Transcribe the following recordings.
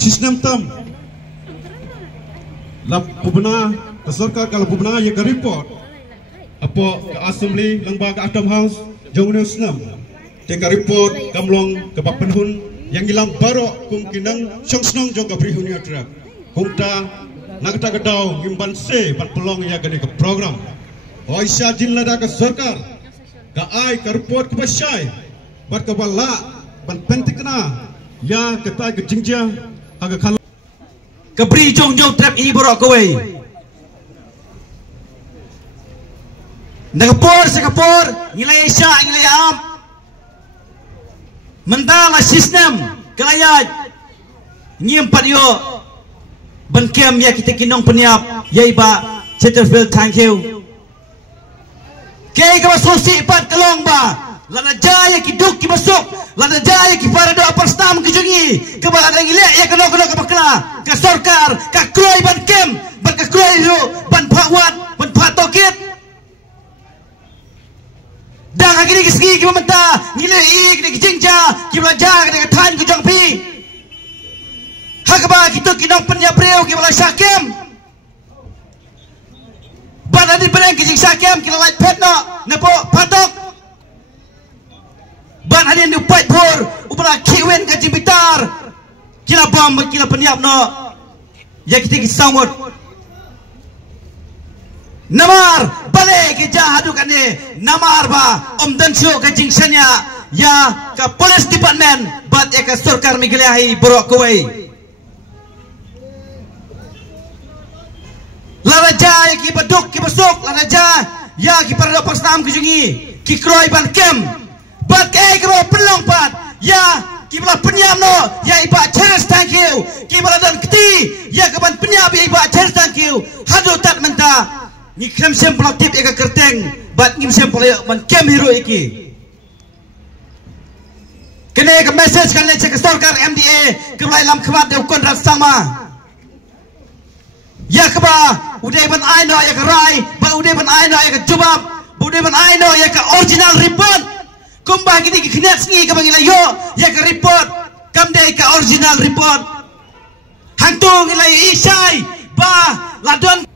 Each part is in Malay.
sistem tam la pubna ke sarkar kalau pubna ya ke report apa ke assembly lembaga Atom House jong news nam ke report kamlong ke papenhun yang hilang barok kum kinang song snong jong ke prihun ya trap kumta nak ta gedau ngimban se ban pelong ya ke program oi sya jin lada ke sarkar ka ai ke report ke basyai bat ke bala ban pentikna ya kata ke jingja aga kal ke bri jong jong trap i borok kowe Nagapur sa kapur, ngilay siya, ngilay am. Mentala sistem, kalayad. Ngiyampat yo. Bankem ya kita kinong peniap, ya iba, Chesterfield, thank you. Kaya ka masusi ipat kalong ba? Lana jaya ki duk ki masuk, lana jaya ki para do apar stam ki jungi. Ka ba ada ngilay ya kano ka bakla, ka sarkar, ka kroy bankem, ban ka kroy yo, ban pawat, ban patokit. Dah kaki segi kita mentah ngilai ik di jingja kita belajar dengan tan kita jang pi hakba kita kinong penyabreu kita belajar sakem ban di bereng kita sakem kita light pet no nepo patok ban ada ni upat bor upara kiwen ka jibitar kita bom kita penyap no ya kita kisawut Namar balik ke jahadu kan ni namar ba dan syo ke jingsanya ya ke police department bat ya ke sarkar miglahi borok kowe laraja ya ki baduk ki besok laraja ya ki pardo pastam ki jungi ki kroy ban kem bat ke pelong pat ya ki bala penyam no ya iba cheers thank you ki bala dan keti ya ke ban penyam iba cheers thank you hadu tat menta ni krem sem pelaktif eka kerteng bat ngim sem pelak man kem hero iki kene ke message kan lecek sarkar MDA ke belai lam khmat de kon rat sama ya ke ba udai ban aino ya ke rai ba udai ban aino ya ke jubab udai ban aino ya ke original report kumba gini ki knet sngi ke bangila yo ya ke report kam de ke original report hantu ngilai isai ba ladon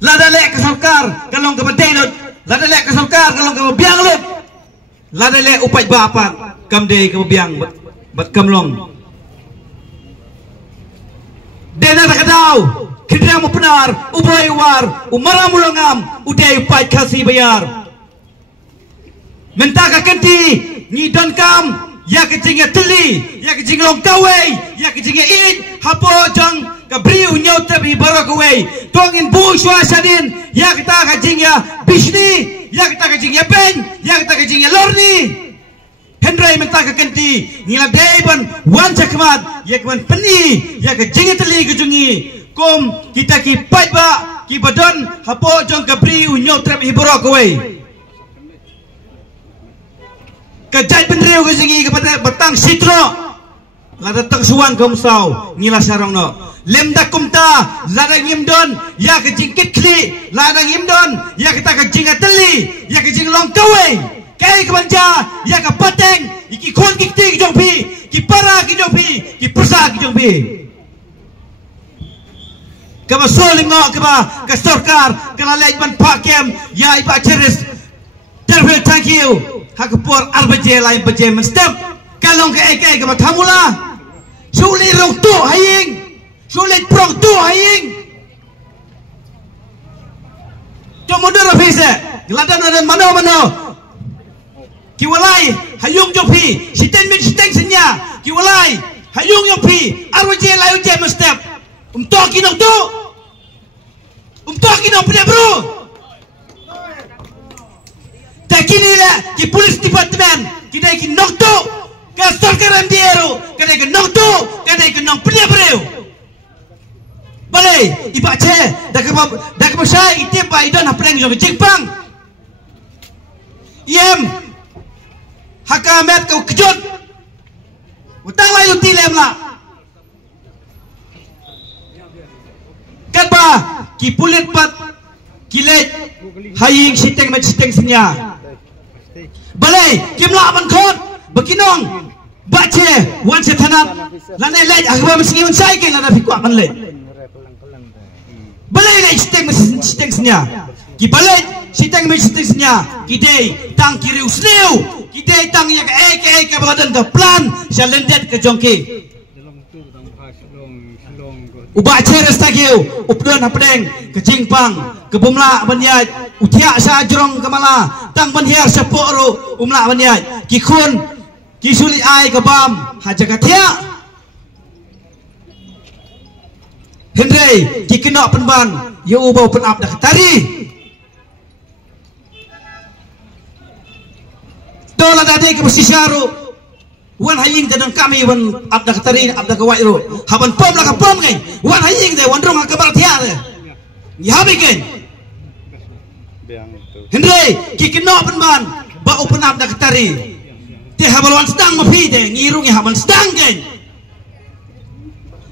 lada lek ke sarkar kalong ke bedenut lada lek ke sarkar kalong ke biang lut lada lek upai bapak kamde ke biang bat kamlong dena tak tahu kidra mo penar uboy war umara mulongam udai upai kasih bayar mentaka kenti ni don kam ya ke jinga teli ya ke jinglong kawe ya ke jinga id hapo jang kabriu nyau tapi barakaway tongin bu swasadin ya kita kajing ya bisni ya kita kajing ya ben ya kita kajing ya lorni hendrai mentaka kenti ngila daiban wan cakmat ya keman peni ya kajing teli kejungi kom kita ki paiba ki badon hapo jong kabriu nyau tapi barakaway kajai penriu kejungi kepada batang sitro lada tang suang komsau ngila sarong no lemda kumta lada ngimdon ya ke jingkit kli lada ngimdon ya kita ke jingateli ya ke jinglong kawe kai ke banja ya ke pateng iki kon kikti ki jongpi ki para ki jongpi ki persa ki jongpi ke basolingo ke ba ke sarkar ke la lej ban pakem ya iba cheris tervel thank you hakapor arbaje lain baje menstem kalong ke ke ba thamula suli rong tu haying sulit prong tu haying Jomodur office geladan ada mano kiwalai hayung jopi siten min siteng senya kiwalai hayung jopi arwaje layu je mestep toki nong tu toki nong punya bro takini la ki police department kita ki nong tu ke sarkar MDA kada ke nong tu kada ke nong punya bro balai iba che dak masai itip ba idon hapreng jo jingpang yem hakamet kau kejut utang layu tilem la kadba ki pulit pat kilet haying siteng senya balai kimla ban khot bekinong baca wan setanap lanai lait agba mesingi unsai ke lada fikwa kan lait balai lait steng senya ki balai siteng senya ki dei tang kiri usliu ki dei tang yak ke badan ke plan salendet ke jongki uba ceres tagiu updon hapdeng ke jingpang ke bumla banyai utia sa jrong kamala tang banhiar saporo umla banyai ki khun ki suli ai ke bam hajakatia hendrei ki kena penban yo bau penap dak tari dola dade ke besisaru wan haying tadang kami wan abda katari abda kawai ro haban pom la ka pom ngai wan haying de wan rong ka bartia de ya bikin hendrei ki kena penban ba open abda katari te habalwan sedang mapi de ngirung ya haban sedang gen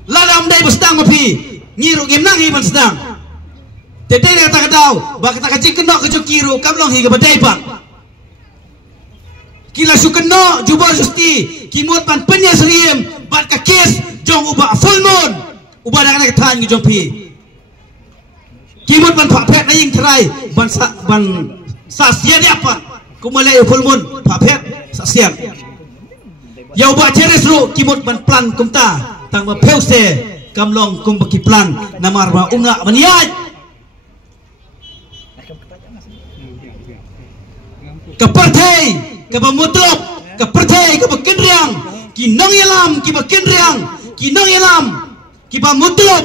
ladam dai sedang mapi ngirung nang hiban sedang te te kata kadau ba kata kacing kena ke jokiru kamlong hi ke badai bang kila sukeno jubal justi kimut ban penya seriem bat ka kes jong uba full moon uba dak nak tan ki jong pi kimut ban phet na ying trai ban sa sia ni apa kumale full moon phet sa sia ya uba ceres ru kimut ban plan kumta tang ba peuse kamlong kum baki plan namar ba unga baniat kepertai ke pemutlop ke percaya ke bekendriang ki nong yalam ki bekendriang ki nong yalam ki pemutlop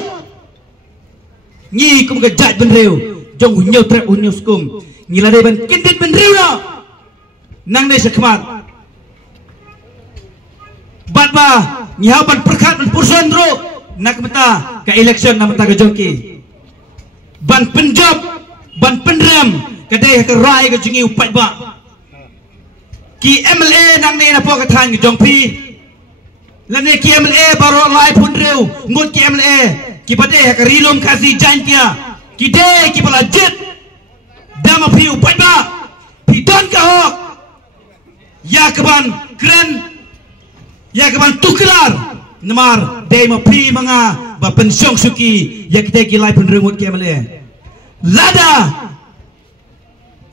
ngi kum ke jat benreu jong hunyau trap hunyau skum ngila de ban kendit benreu na nang de sekmat bat ba nyaw ban perkat ban purson ro nak meta ke election na meta ke joki ban penjob ban pendram kedai ke rai ke jingi upat ba ki MLA nang ne na po ka than ki jong pi lane ki MLA baro lai phun reu ngut ki MLA ki pade ha ka rilom khasi jan kia ki de ki bala jet dama pi upai ba pi don ka hok ya kaban kren ya kaban tuklar namar de ma pi manga ba pensiong suki ya ki de ki lai phun reu ngut ki MLA lada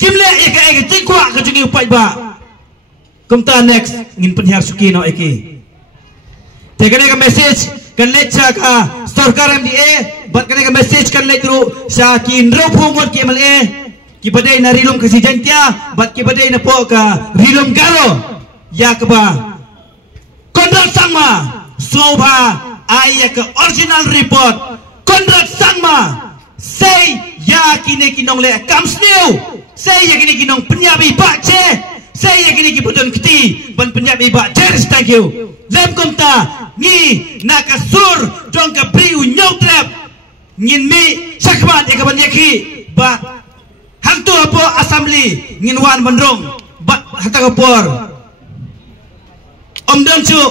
kimle eka tikwa ka jingi upai ba kumta next ngin penhiar suki no eki tegane ka message kan lecha ka sarkar MDA bat kane ka message kan letru sa kin ro phungot ki MLA ki badai na rilum kasi jantia bat ki badai na po ka rilum garo ya ka ba Konrad Sangma soba ay ka original report Konrad Sangma say ya kine kinong le kamsniu say ya kine kinong penyabi bakche saya kini kiputun kiti ban penjabi ba jeris thank you lem komta ni nakasur jong ka priu nyau trap ngin mi sakman e ka ban yaki ba hantu apo assembly ngin wan bandrong ba hata kapor om donchu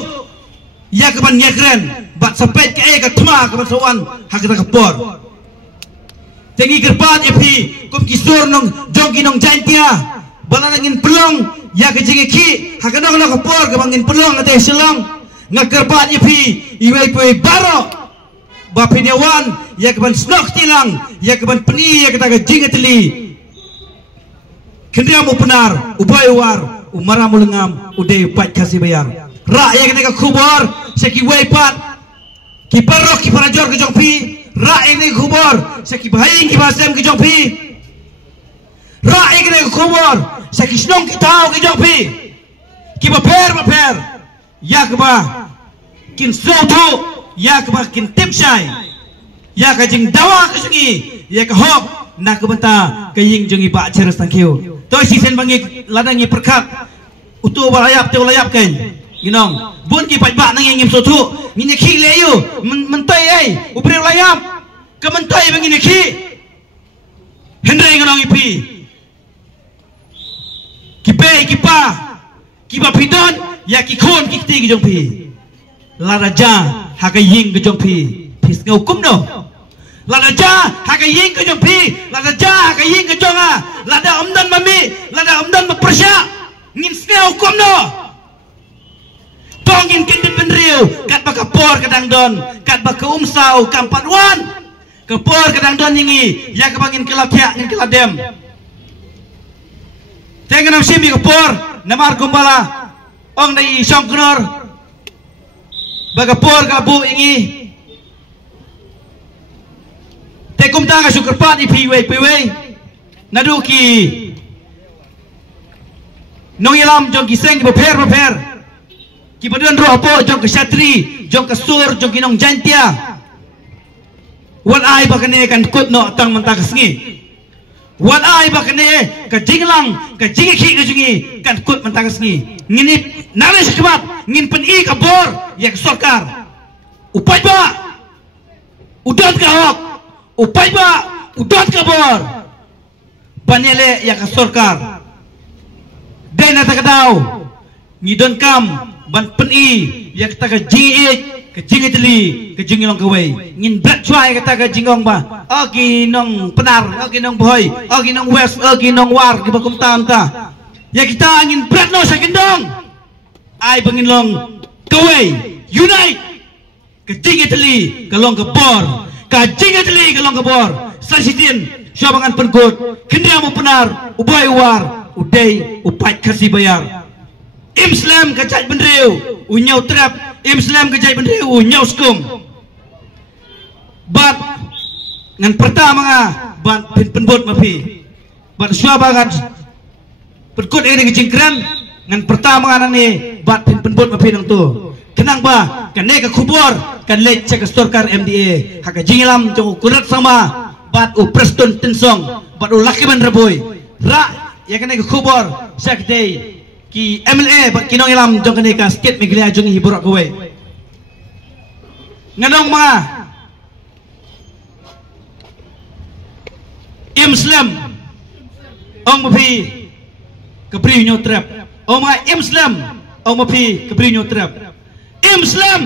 ya ka ban yakren ba sapet ka e ka thma ka ban sawan hakata kapor tengi gerbat epi kom kisur nong jong kinong jantia bala ngin pelong ya ke jingi ki hakanok nok por ke bangin pelong ate selong ngakerbat ye pi iwei poi baro ba pinyawan ya ke ban snok tilang ya ke ban peni ya ke taga jingetli kendria mu penar ubai war umara mulengam udai pat kasih bayar ra ya ke ka khubor seki wei pat ki parok ki parajor ke jong pi ra ini khubor seki bahing ki basem ke jong pi ra ini khubor sa kisnong kitao ki jong pi ki baper ya ba kin soto ya ba kin tipsai ya ka jing dawa ka sungi ya ka hop na ka benta ka ying jungi ba cheres thank you to si sen bangi ladangi perkap utu balayap te layap ken ginong bun ki pat ba nang ngim soto ngine ki leyu mentai ai ubre layap ka mentai bangi ne ki hendrai ngonong ipi kipe kipa kipa pidon ya ki khon ki ti ki jong pi la raja ha ka ying ki jong pi phis ngau kum no la raja ha ka ying ki jong pi la raja ha ka ying ki jong a la da omdan mami la da omdan ma prasya ngin sneu kum no to Jongin kendit benriu kat bakapor kadang don kat bakaumsau kampat wan kapor kadang don yingi ya kabangin kelakya ngin keladem tengenam simi kapor namar kumbala ong dai songknor bakapor kabu yingi tekum tanga syukurpat ipiwe naduki nong ilam jong kiseng beper kibadan roh po jong kesatri jong kesur jong kinong jantia wan ai bakane kan kut no tang mentang kesngi wan ai bakane ka jinglang ka jingki kejungi kan kut mentang kesngi ngini nare sekebab ngin peni kabor yak sokar upai ba udot ka hok upai ba udot kabor banele yak sorkar dai na takadau ngidon kam ban peni yak ta ka jingi teli ka jingi long kawai ngin brat chuai kata ka jingong ba agi nong penar agi nong boy agi nong west agi nong war di bakum tam ta ya kita ngin brat no sa kendong ai bangin long kawai unite ka jingi teli ka long ka bor ka jingi teli ka long ka bor sasitin syabangan penkut kendia mo penar ubay war udai upat kasih bayar Islam kajat benriu unyau trap Islam kajat benriu unyau skum bat ngan pertama nga bat penbot mapi bat syabangan perkut ini kecingkran ngan pertama nga ni bat penbot mapi nang tu kenang ba kan ne ka kubur kan le cek storkar MDA haka jingilam jong ukurat sama bat u preston tensong bat u lakiban raboy ra ya kan ne ka kubur sakdei ki MLA bat kinong ilam jong kene ka state meglia jong hiburak kowe nganong mga Islam ong mapi kabri nyo trap ong mga Islam ong mapi kabri nyo trap Islam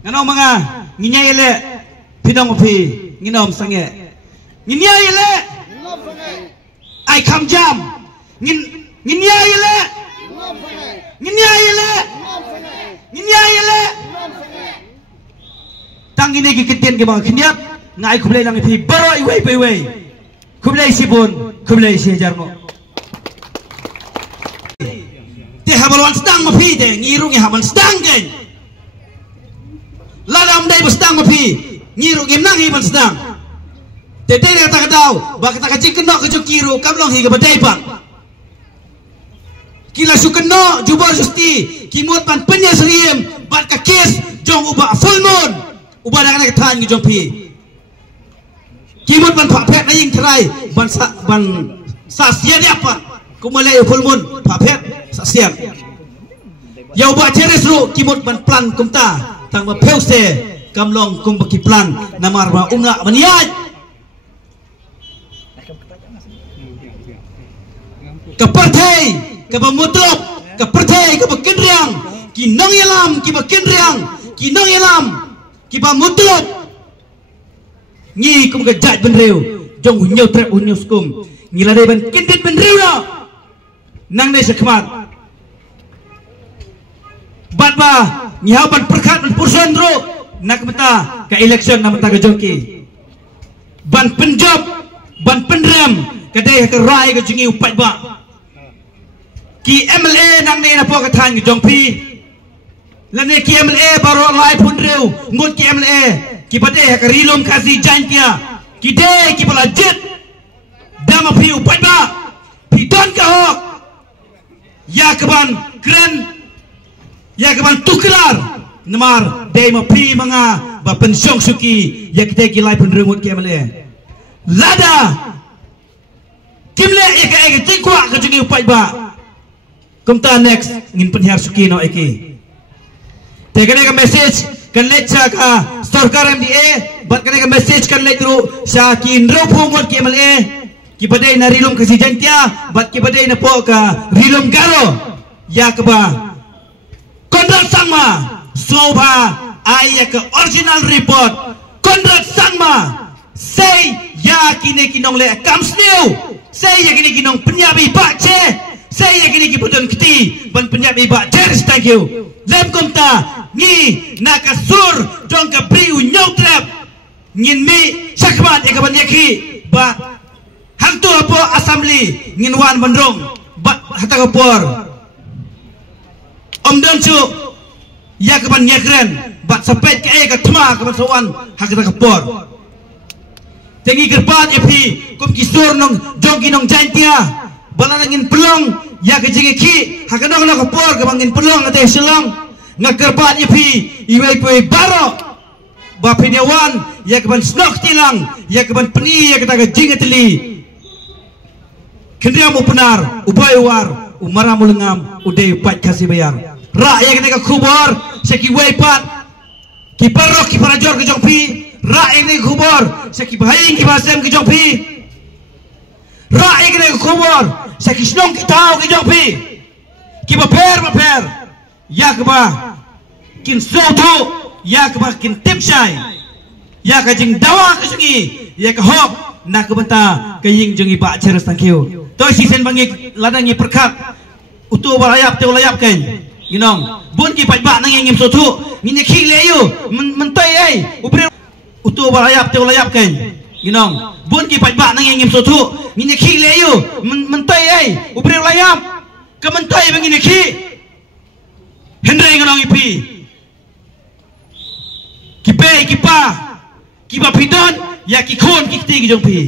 nganong mga nginyayele pinong mapi nginom sange nginyayele ay kam jam nginyayele tang ini kikitian ke mga kinyap ngai kublay lang ipi baro iway kublay sibun kublay siyajar mo ti habalwan sedang mapi de ngirung haban sedang gen ladam day bestang mapi ngirung nang iban sedang tete kata kadau ba kata kacik keno kejuk kiru kamlong higa badai bang kila sukeno jubor justi kimut pan penya seriem bat ka kes jong uba full moon uba nak nak tan jong pi kimut pan phapet na ying trai ban sa sia dia apa kumale full moon phapet sa sia ya uba ceres ru kimut ban plan kumta tang ba peuse kamlong kum baki plan namar ba unga baniat kepertai kepemutup kepertai kepekinriang kinong ilam kepekinriang kinong ilam kepemutup ngi kum kejat benriu jong unyau trap unyau skum ngilade ban kindit benriu na nang dai sekmat bat ba nyau ban perkat ban pursan ro nak meta ka election na meta ka joki ban penjob ban penram kadai ka rai ka jingi upat ba ki MLA nang ne na po ka than jong pi lane ki MLA baro lai pun reu ngut ki MLA ki bade ka rilom kasi jantia ki de ki bala jet dama pi upat ba pi don ka hok ya kaban kren ya kaban tuklar namar de ma pi mga ba pensyong suki ya kita ki lai pun reu ngut ki MLA lada kimle ya ka tikwa ka jingi upat ba kumta next ngin penhiar suki no eki tegane ka message kan lecha ka sarkar MDA bat kane ka message kan letru sa kin ro phumot ki MLA ki badai na rilum ka si jantia bat ki badai na po ka rilum garo ya ka ba kondrat sangma soba ay ka original report kondrat sangma say ya kine kinong le comes new saya gini ginong penyabi bakce, saya gini kibudon keti ban penyabi bakce. Thank you. Lem komta ni nakasur dong kabri unyau trap ngin mi sakmat ekaban yaki ba hantu apo assembly ngin wan bandrong ba hatakapor omdon chu yakaban yakren ba sapet ke eka thma kaban sawan hatakapor tengi gerpat epi kum kisur nong jongki nong jantia balana ngin pelong yak jingeki hakanong no kapor kabangin pelong ate selong ngakerpat epi iwai poi baro ba penyawan yak ban snok tilang yak ban peni yak taga jingetli kendria mu benar ubai war umara mulengam udai pat kasih bayar ra yak nega kubor seki wai pat kiparok kiparajor ke jongpi ra yak kubor seki bahing kibasem ke jongpi ra yak kubor seki snong kitau ke jongpi kibaper baper yak ba kin soto yak ba kin tipsai yak jing dawa ke sungi yak hop nak benta ke ying jungi ba ceres. Thank you. Toy sisen bangi ladangi perkat utu balayap te ulayap ken ginong bun ki pat ba nang ngim soto ngine khile yu mentai ai ubre utu balayap te ulayap ken ginong bun ki pat ba nang ngim soto ngine khile yu mentai ai ubre ulayap ke mentai bangi ne khi Henry ngonong ipi kipe kipa kiba pidon ya kikon kikti gejong pi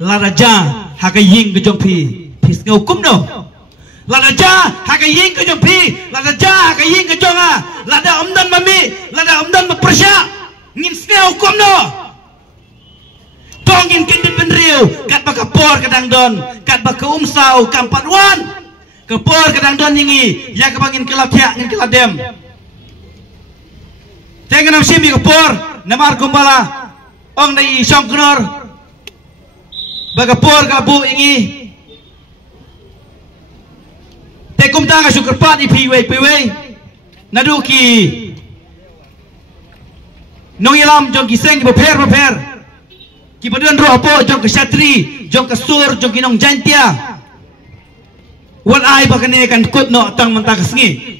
laraja haga ying gejong pi pis ngau kum no laraja haga ying gejong pi laraja haga ying gejong a lada omdan mami lada omdan mapresya ngin snau kum no tongin kendit benriu kat bakapor kadang don kat bakaumsau kampatwan kapor kadang don yingi ya kabangin kelapya ngin keladem tengen nam simi kapor namar kumbala ong dai songknor bagapor kabu ingi tekum tanga sukerpat ipiwe piwe naduki nong ilam jong kiseng baper ki badan ro apo jong kesatri jong kasur jong kinong jantia wan ai bakane kan kut no tang mentang sengi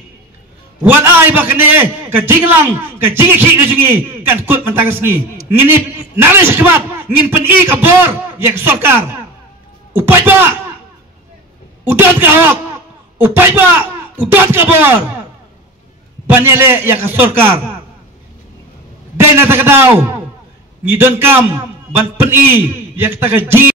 wan ai bakane ka jinglang ka jingki ka jingi kan kut mentang sengi ngini nare sekebab ngin peni ka bor yak sorkar upai ba udot ka hok upai ba udot ka bor banele yak sorkar dena takadaw ngidon kam ban peni yak taka jing